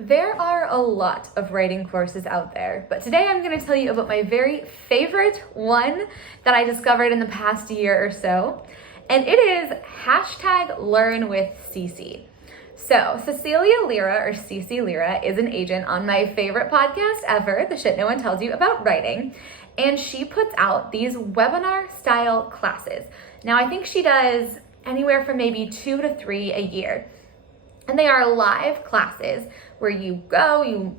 There are a lot of writing courses out there, but today I'm going to tell you about my very favorite one that I discovered in the past year or so, and it is #LearnWithCece. So Cece Lyra, or Cece Lyra, is an agent on my favorite podcast ever, The Shit No One Tells You About Writing, and she puts out these webinar-style classes. Now, I think she does anywhere from maybe 2 to 3 a year. And they are live classes where you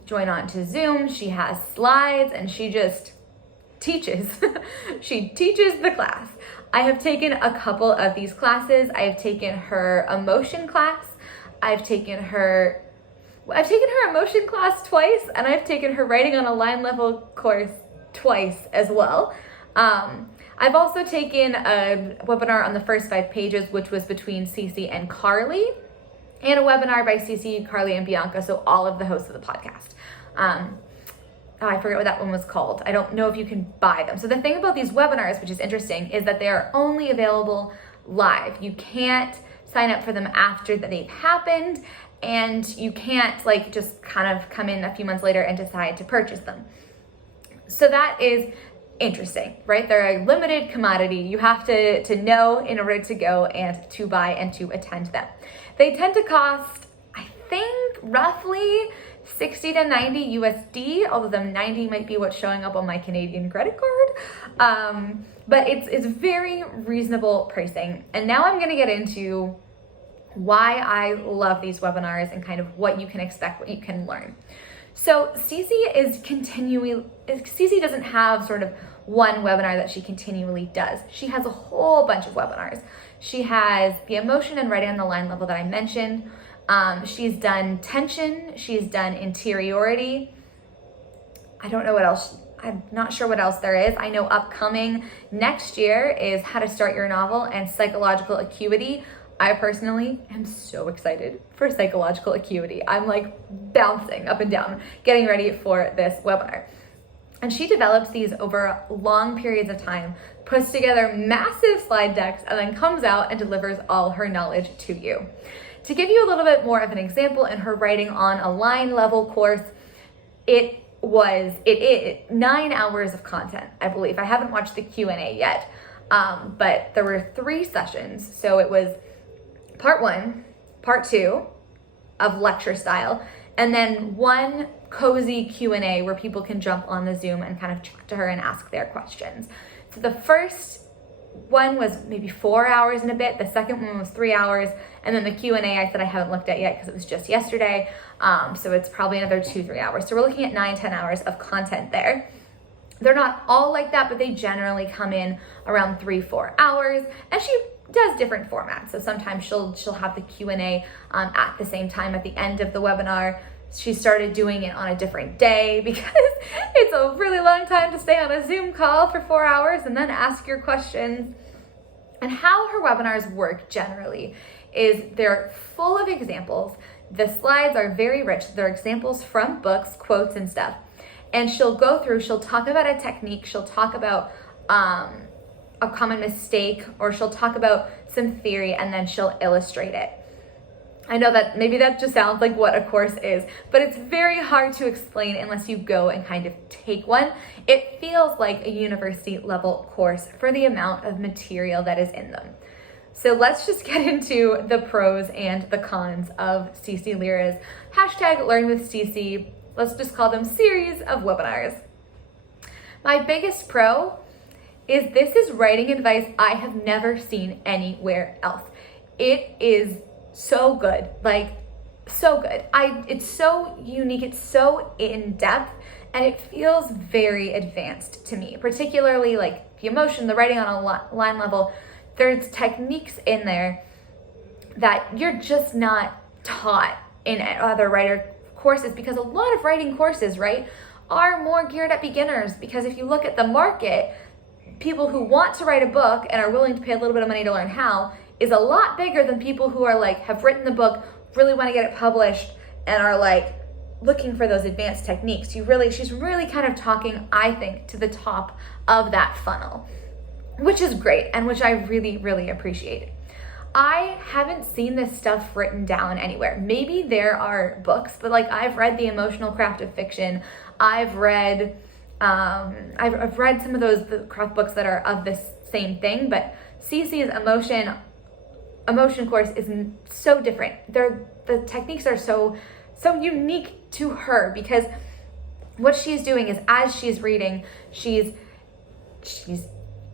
join on to Zoom, she has slides, and she just teaches. She teaches the class. I have taken a couple of these classes. I have taken her emotion class. I've taken her emotion class twice, and I've taken her writing on a line level course twice as well. I've also taken a webinar on the first 5 pages, which was between Cece and Carly, and a webinar by Cece, Carly, and Bianca, so all of the hosts of the podcast. I forget what that one was called. I don't know if you can buy them. So the thing about these webinars, which is interesting, is that they are only available live. You can't sign up for them after they've happened, and you can't just kind of come in a few months later and decide to purchase them. So that is interesting, right? They're a limited commodity. You have to know in order to go and to buy and to attend them. They tend to cost, I think, roughly 60 to 90 USD, although the 90 might be what's showing up on my Canadian credit card. But it's very reasonable pricing. And now I'm gonna get into why I love these webinars and kind of what you can expect, what you can learn. So Cece doesn't have sort of one webinar that she continually does. She has a whole bunch of webinars. She has the emotion and writing on the line level that I mentioned. She's done tension. She's done interiority. I don't know what else. I'm not sure what else there is. I know upcoming next year is how to start your novel and psychological acuity. I personally am so excited for psychological acuity. I'm bouncing up and down, getting ready for this webinar. And she develops these over long periods of time, puts together massive slide decks, and then comes out and delivers all her knowledge to you. To give you a little bit more of an example, in her writing on a line level course, it is 9 hours of content, I believe. I haven't watched the Q&A yet, but there were 3 sessions. So it was part 1, part 2 of lecture style, and then one cozy Q&A where people can jump on the Zoom and kind of chat to her and ask their questions. So the first one was maybe 4 hours and a bit. The second one was 3 hours. And then the Q&A I said I haven't looked at yet because it was just yesterday. So it's probably another 2-3 hours. So we're looking at 9-10 hours of content there. They're not all like that, but they generally come in around 3-4 hours. And she does different formats. So sometimes she'll have the Q&A at the same time at the end of the webinar. She started doing it on a different day because it's a really long time to stay on a Zoom call for 4 hours and then ask your questions. And how her webinars work generally is they're full of examples. The slides are very rich. They're examples from books, quotes, and stuff. And she'll talk about a technique, she'll talk about a common mistake, or she'll talk about some theory, and then she'll illustrate it. I know that maybe that just sounds like what a course is, but it's very hard to explain unless you go and kind of take one. It feels like a university level course for the amount of material that is in them. So let's just get into the pros and the cons of Cece Lyra's #LearnWithCece. Let's just call them series of webinars. My biggest pro is this is writing advice I have never seen anywhere else. It is so good, so good. It's so unique, it's so in-depth, and it feels very advanced to me, particularly the emotion, the writing on a line level. There's techniques in there that you're just not taught in other writer courses, because a lot of writing courses, right, are more geared at beginners, because if you look at the market, people who want to write a book and are willing to pay a little bit of money to learn how is a lot bigger than people who are have written the book, really want to get it published, and are looking for those advanced techniques. She's really kind of talking, I think, to the top of that funnel, which is great and which I really, really appreciate. I haven't seen this stuff written down anywhere. Maybe there are books, but like I've read The Emotional Craft of Fiction. I've read some of the craft books that are of this same thing, but Cece's emotion course is so different. The techniques are so unique to her, because what she's doing is, as she's reading, she's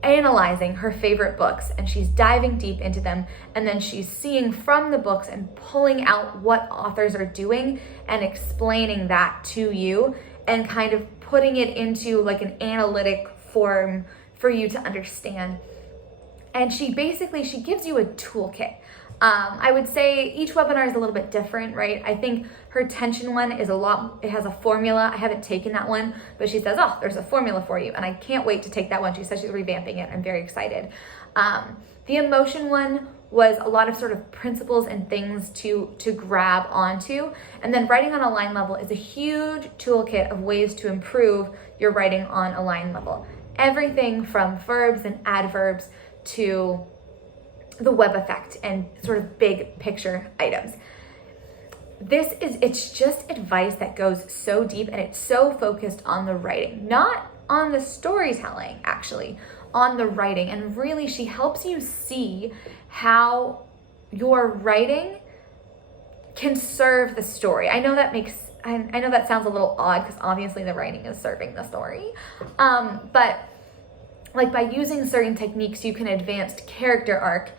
analyzing her favorite books and she's diving deep into them, and then she's seeing from the books and pulling out what authors are doing and explaining that to you and kind of putting it into like an analytic form for you to understand. And she gives you a toolkit. I would say each webinar is a little bit different, right? I think her tension one is it has a formula. I haven't taken that one, but she says, oh, there's a formula for you. And I can't wait to take that one. She says she's revamping it. I'm very excited. The emotion one was a lot of sort of principles and things to grab onto. And then writing on a line level is a huge toolkit of ways to improve your writing on a line level. Everything from verbs and adverbs to the web effect and sort of big picture items. It's just advice that goes so deep, and it's so focused on the writing, not on the storytelling, actually, on the writing. And really, she helps you see how your writing can serve the story. I know that sounds a little odd, because obviously the writing is serving the story, but like by using certain techniques, you can advance character arc.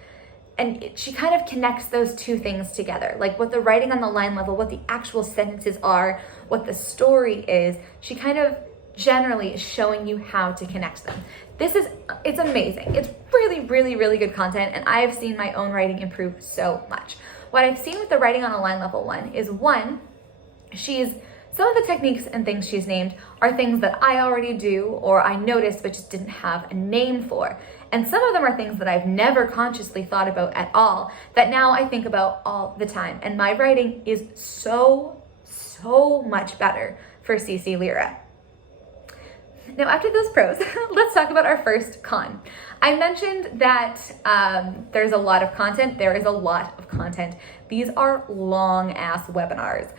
And she kind of connects those two things together, like what the writing on the line level, what the actual sentences are, what the story is. She kind of generally is showing you how to connect them. It's amazing. It's really, really, really good content, and I've seen my own writing improve so much. What I've seen with the writing on a line level one is, some of the techniques and things she's named are things that I already do or I noticed but just didn't have a name for. And some of them are things that I've never consciously thought about at all that now I think about all the time. And my writing is so much better for Cece Lyra. Now, after those pros, let's talk about our first con. I mentioned that there's a lot of content. There is a lot of content. These are long ass webinars.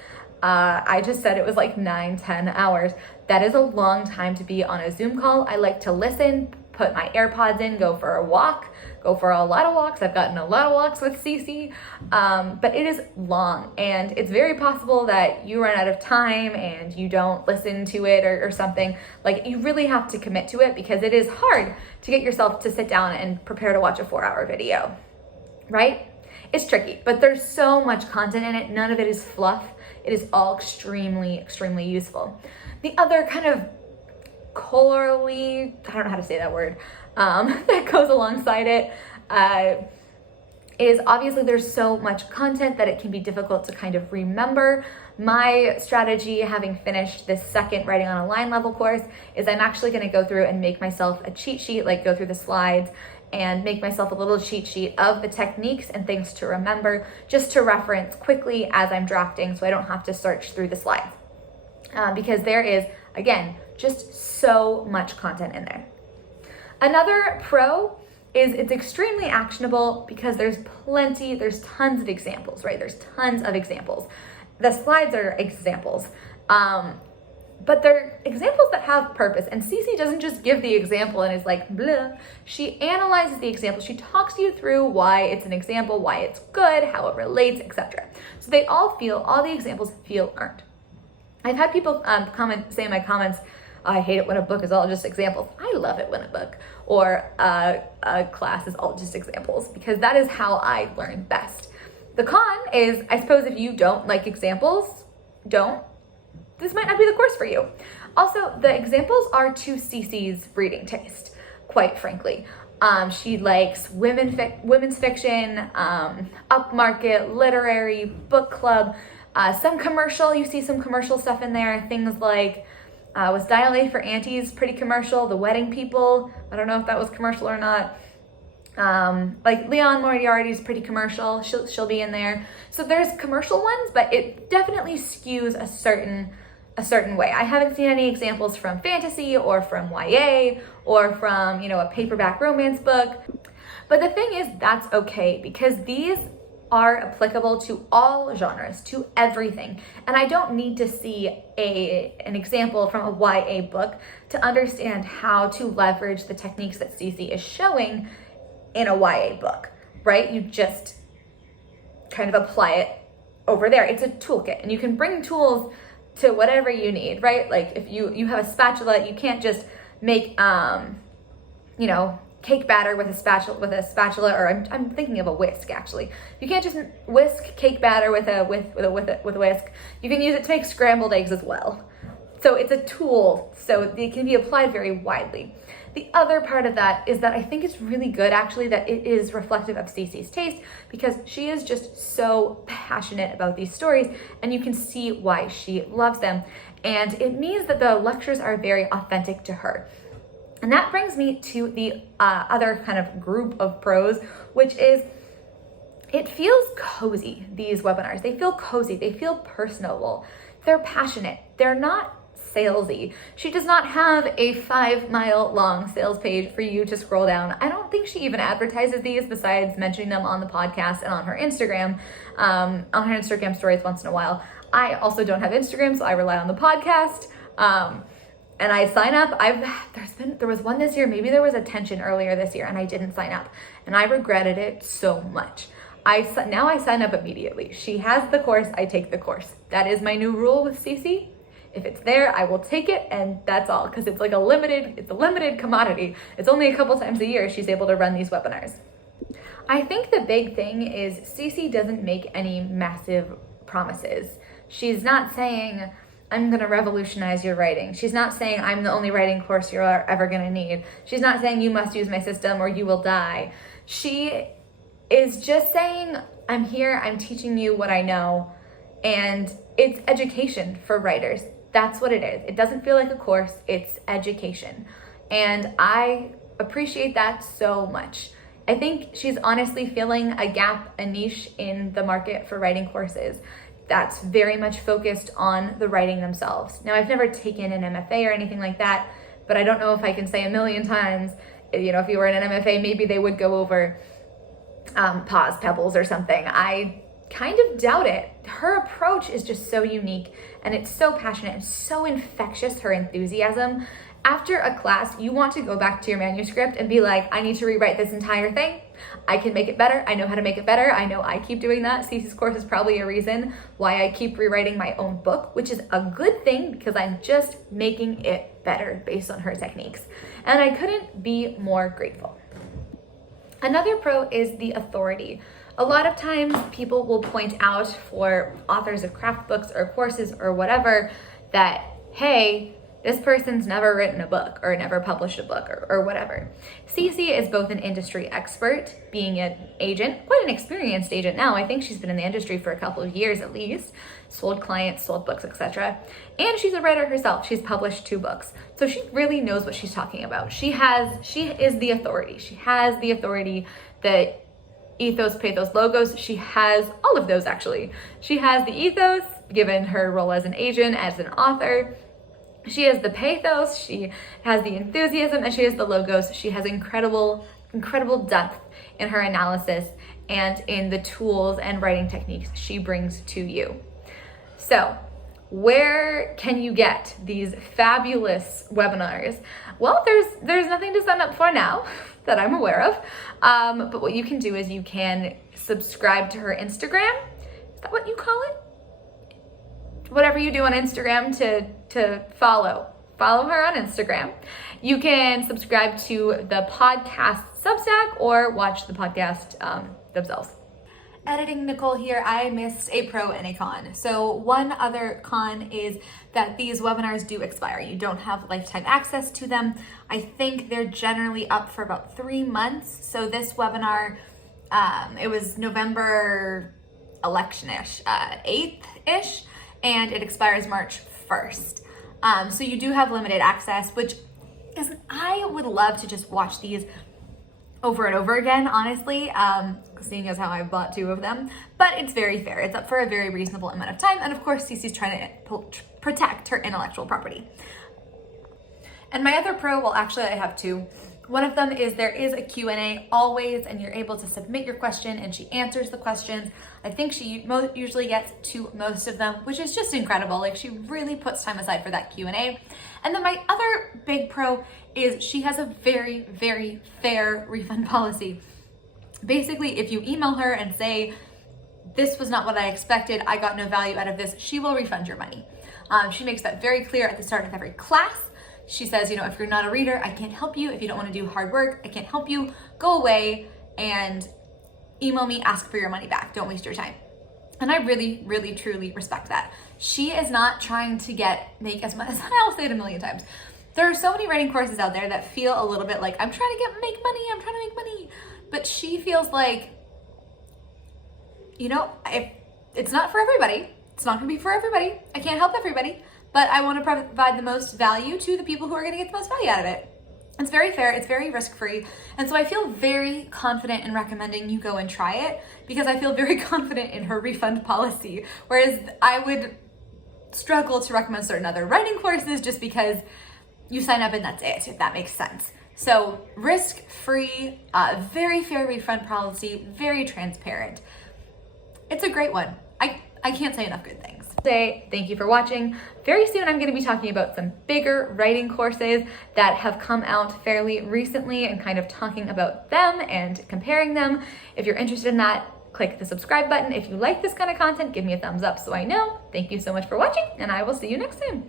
I just said it was like 9-10 hours. That is a long time to be on a Zoom call. I like to listen, put my AirPods in, go for a walk, go for a lot of walks. I've gotten a lot of walks with Cece, but it is long, and it's very possible that you run out of time and you don't listen to it or something. Like, you really have to commit to it, because it is hard to get yourself to sit down and prepare to watch a 4-hour video, right? It's tricky, but there's so much content in it. None of it is fluff. It is all extremely, extremely useful. The other kind of I don't know how to say that word, that goes alongside it, is obviously there's so much content that it can be difficult to kind of remember. My strategy, having finished this second writing on a line level course, is I'm actually going to go through and make myself a cheat sheet, like go through the slides and make myself a little cheat sheet of the techniques and things to remember, just to reference quickly as I'm drafting, so I don't have to search through the slides. Because there is, again, just so much content in there. Another pro is it's extremely actionable, because there's tons of examples, right? There's tons of examples. The slides are examples, but they're examples that have purpose. And Cece doesn't just give the example and is like, blah. She analyzes the example. She talks you through why it's an example, why it's good, how it relates, etc. So all the examples feel earned. I've had people say in my comments, I hate it when a book is all just examples. I love it when a book or a class is all just examples, because that is how I learn best. The con is, I suppose, if you don't like examples, this might not be the course for you. Also, the examples are to Cece's reading taste, quite frankly. She likes women's fiction, upmarket, literary, book club, some commercial. You see some commercial stuff in there. Things like, was Dial A for Aunties pretty commercial? The Wedding People, I don't know if that was commercial or not. Like Leon Moriarty is pretty commercial. She'll be in there. So there's commercial ones, but it definitely skews a certain way. I haven't seen any examples from fantasy or from YA or from, a paperback romance book. But the thing is, that's okay, because these are applicable to all genres, to everything. And I don't need to see an example from a YA book to understand how to leverage the techniques that Cece is showing in a YA book, right? You just kind of apply it over there. It's a toolkit, and you can bring tools to whatever you need, right? Like if you have a spatula, you can't just make cake batter with a spatula, or I'm thinking of a whisk actually. You can't just whisk cake batter with a whisk. You can use it to make scrambled eggs as well. So it's a tool, so it can be applied very widely. The other part of that is that I think it's really good actually that it is reflective of Cece's taste, because she is just so passionate about these stories, and you can see why she loves them. And it means that the lectures are very authentic to her. And that brings me to the other kind of group of pros, which is it feels cozy, these webinars. They feel cozy, they feel personable, they're passionate, they're not salesy. She does not have a 5-mile long sales page for you to scroll down. I don't think she even advertises these besides mentioning them on the podcast and on her Instagram stories once in a while. I also don't have Instagram, so I rely on the podcast. And I sign up. There was one this year, maybe there was a tension earlier this year, and I didn't sign up, and I regretted it so much. Now I sign up immediately. She has the course, I take the course. That is my new rule with Cece. If it's there, I will take it, and that's all, because it's a limited commodity. It's only a couple times a year she's able to run these webinars. I think the big thing is Cece doesn't make any massive promises. She's not saying, I'm going to revolutionize your writing. She's not saying I'm the only writing course you're ever going to need. She's not saying you must use my system or you will die. She is just saying, I'm here, I'm teaching you what I know, and it's education for writers. That's what it is. It doesn't feel like a course, it's education. And I appreciate that so much. I think she's honestly filling a gap, a niche in the market for writing courses that's very much focused on the writing themselves. Now, I've never taken an MFA or anything like that, but I don't know if I can say a million times, if you were in an MFA, maybe they would go over pause pebbles or something. I kind of doubt it. Her approach is just so unique, and it's so passionate and so infectious, her enthusiasm. After a class, you want to go back to your manuscript and be like, I need to rewrite this entire thing. I can make it better. I know how to make it better. I know I keep doing that. Cece's course is probably a reason why I keep rewriting my own book, which is a good thing because I'm just making it better based on her techniques. And I couldn't be more grateful. Another pro is the authority. A lot of times people will point out for authors of craft books or courses or whatever that, hey, this person's never written a book or never published a book or whatever. Cece is both an industry expert, being an agent, quite an experienced agent now. I think she's been in the industry for a couple of years at least, sold clients, sold books, etc. And she's a writer herself. She's published 2 books. So she really knows what she's talking about. She is the authority. She has the authority, the ethos, pathos, logos. She has all of those actually. She has the ethos, given her role as an agent, as an author. She has the pathos, she has the enthusiasm, and she has the logos. She has incredible depth in her analysis and in the tools and writing techniques she brings to you. So, where can you get these fabulous webinars? Well, there's nothing to sign up for now that I'm aware of. But what you can do is you can subscribe to her Instagram. Is that what you call it? Whatever you do on Instagram to follow her on Instagram. You can subscribe to the podcast Substack or watch the podcast themselves. Editing Nicole here. I missed a pro and a con. So one other con is that these webinars do expire. You don't have lifetime access to them. I think they're generally up for about 3 months. So this webinar, it was November election-ish, 8th-ish, and it expires March 1st. So you do have limited access, which is, I would love to just watch these over and over again, honestly, seeing as how I've bought 2 of them, but it's very fair. It's up for a very reasonable amount of time. And of course, Cece's trying to protect her intellectual property. And my other pro, well, actually I have 2. One of them is there is a Q&A always, and you're able to submit your question and she answers the questions. I think she usually gets to most of them, which is just incredible. Like, she really puts time aside for that Q&A. And then my other big pro is she has a very, very fair refund policy. Basically, if you email her and say, this was not what I expected, I got no value out of this, she will refund your money. She makes that very clear at the start of every class. She says, if you're not a reader, I can't help you. If you don't want to do hard work, I can't help you. Go away and email me, ask for your money back. Don't waste your time. And I really, really, truly respect that. She is not trying to make as much, I'll say it a million times. There are so many writing courses out there that feel a little bit like, I'm trying to make money. But she feels like, if it's not for everybody, it's not gonna be for everybody. I can't help everybody, but I want to provide the most value to the people who are gonna get the most value out of it. It's very fair, it's very risk-free, and so I feel very confident in recommending you go and try it because I feel very confident in her refund policy, whereas I would struggle to recommend certain other writing courses just because you sign up and that's it, if that makes sense. So risk-free, very fair refund policy, very transparent. It's a great one. I can't say enough good things. Thank you for watching. Very soon I'm going to be talking about some bigger writing courses that have come out fairly recently and kind of talking about them and comparing them. If you're interested in that, click the subscribe button. If you like this kind of content, give me a thumbs up so I know. Thank you so much for watching, and I will see you next time.